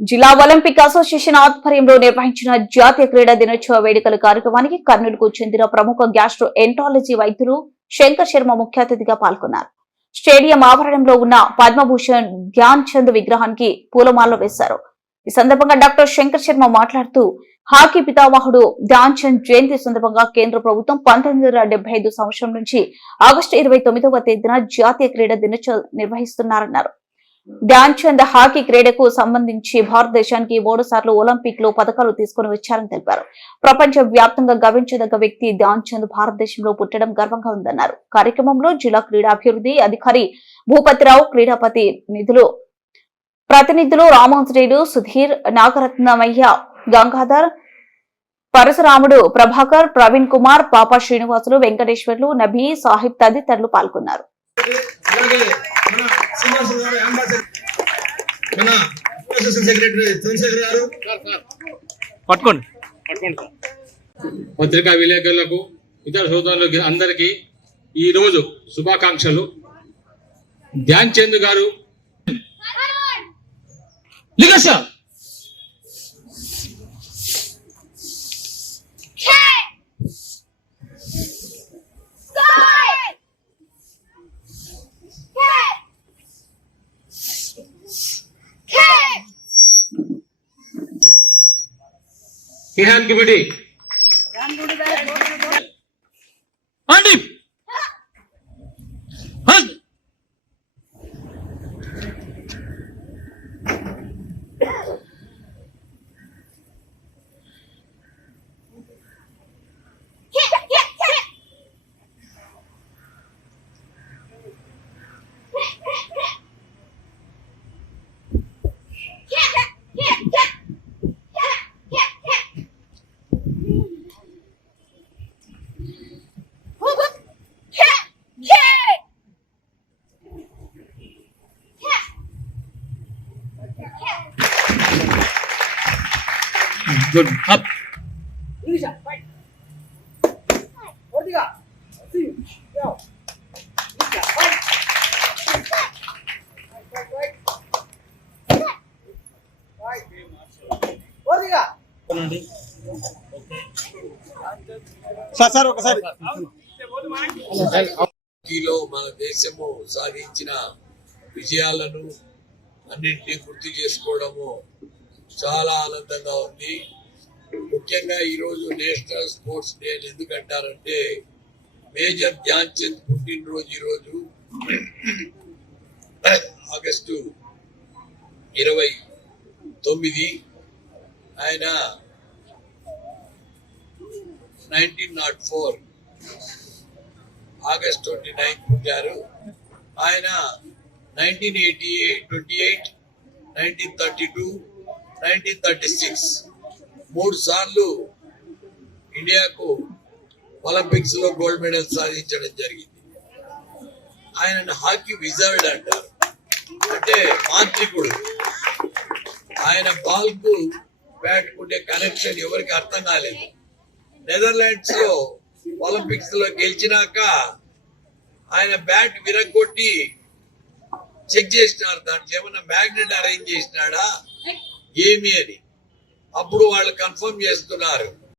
జిల్లా Olympic association ఆధ్వర్యంలో నిర్వహించిన జాతీయ క్రీడా దినోత్సవ వేడుకల కార్యక్రమానికి కర్నూలుకు చెందిన ప్రముఖ గ్యాస్ట్రో ఎంటాలజీ వైద్యులు శంకర్ శర్మ ముఖ్య అతిథిగా పాల్గొన్నారు. స్టేడియం ఆవరణంలో ఉన్న పద్మభూషణ్ ధ్యాన్ చంద్ విగ్రహానికి పూలమాలలు వేశారు. ఈ సందర్భంగా డాక్టర్ శంకర్ శర్మ మాట్లాడుతూ హాకీ పితామహుడు ధ్యాన్ చంద్ జయంతి సందర్భంగా కేంద్ర ప్రభుత్వం పంతొమ్మిది వందల ఐదు సంవత్సరం నుంచి ఆగస్టు ఇరవై తొమ్మిదవ తేదీన జాతీయ క్రీడా దినోత్సవం నిర్వహిస్తున్నారన్నారు. ధ్యాన్ చంద్ హాకీ క్రీడకు సంబంధించి భారతదేశానికి మూడు సార్లు ఒలింపిక్లో పథకాలు తీసుకుని వచ్చారని తెలిపారు. ప్రపంచ వ్యాప్తంగా గవించదగ్గ వ్యక్తి ధ్యాన్ చంద్ భారతదేశంలో పుట్టడం గర్వంగా ఉందన్నారు. కార్యక్రమంలో జిల్లా క్రీడాభివృద్ధి అధికారి భూపతిరావు క్రీడాపతి నిధులు ప్రతినిధులు రామోజరేయుడు సుధీర్ నాగరత్నమయ్య గంగాధర్ పరశురాముడు ప్రభాకర్ ప్రవీణ్ కుమార్ పాప శ్రీనివాసులు వెంకటేశ్వర్లు నబీ సాహిబ్ తదితరులు పాల్గొన్నారు. అలాగే మన శ్రీనివాసులు గారు అంబాసిడర్ మన అసోసియేషన్ సెక్రటరీ చంద్రశేఖర్ గారు పట్టుకోండి. పత్రికా విలేకరులకు ఇతర సోదరులకు అందరికీ ఈ రోజు శుభాకాంక్షలు. ధ్యాన్ చంద్ గారు. లిగస ध्यान की बेटी గుడ్ అప్ సార్ సార్ ఒకసారి. హాకీలో మన దేశము సాధించిన విజయాలను అన్నింటినీ గుర్తు చేసుకోవడము చాలా ఆనందంగా ఉంది. ముఖ్యంగా ఈరోజు నేషనల్ స్పోర్ట్స్ డే ఎందుకంటారంటే మేజర్ ధ్యాన్ చంద్ పుట్టినరోజు ఈరోజు ఆగస్టు ఇరవై తొమ్మిది. ఆయన nineteen naught four August twenty nine పుట్టారు. ఆయన nineteen eighty eight twenty eight nineteen thirty two nineteen thirty six మూడు సార్లు ఇండియాకు ఒలింపిక్స్లో గోల్డ్ మెడల్ సాధించడం జరిగింది. ఆయన హాకీ విజర్డ్ అంటారు. అంటే మాంత్రికుడు. ఆయన బాల్కు బ్యాట్ ఉండే కనెక్షన్ ఎవరికి అర్థం కాలేదు. నెదర్లాండ్స్లో ఒలింపిక్స్లో గెలిచినాక ఆయన బ్యాట్ విరగొట్టి చెక్ చేసినారు దాంట్లో ఏమన్నా మ్యాగ్నెట్ అరేంజ్ చేసినాడా? ఏమి అని. అప్పుడు వాళ్ళు కన్ఫర్మ్ చేస్తున్నారు.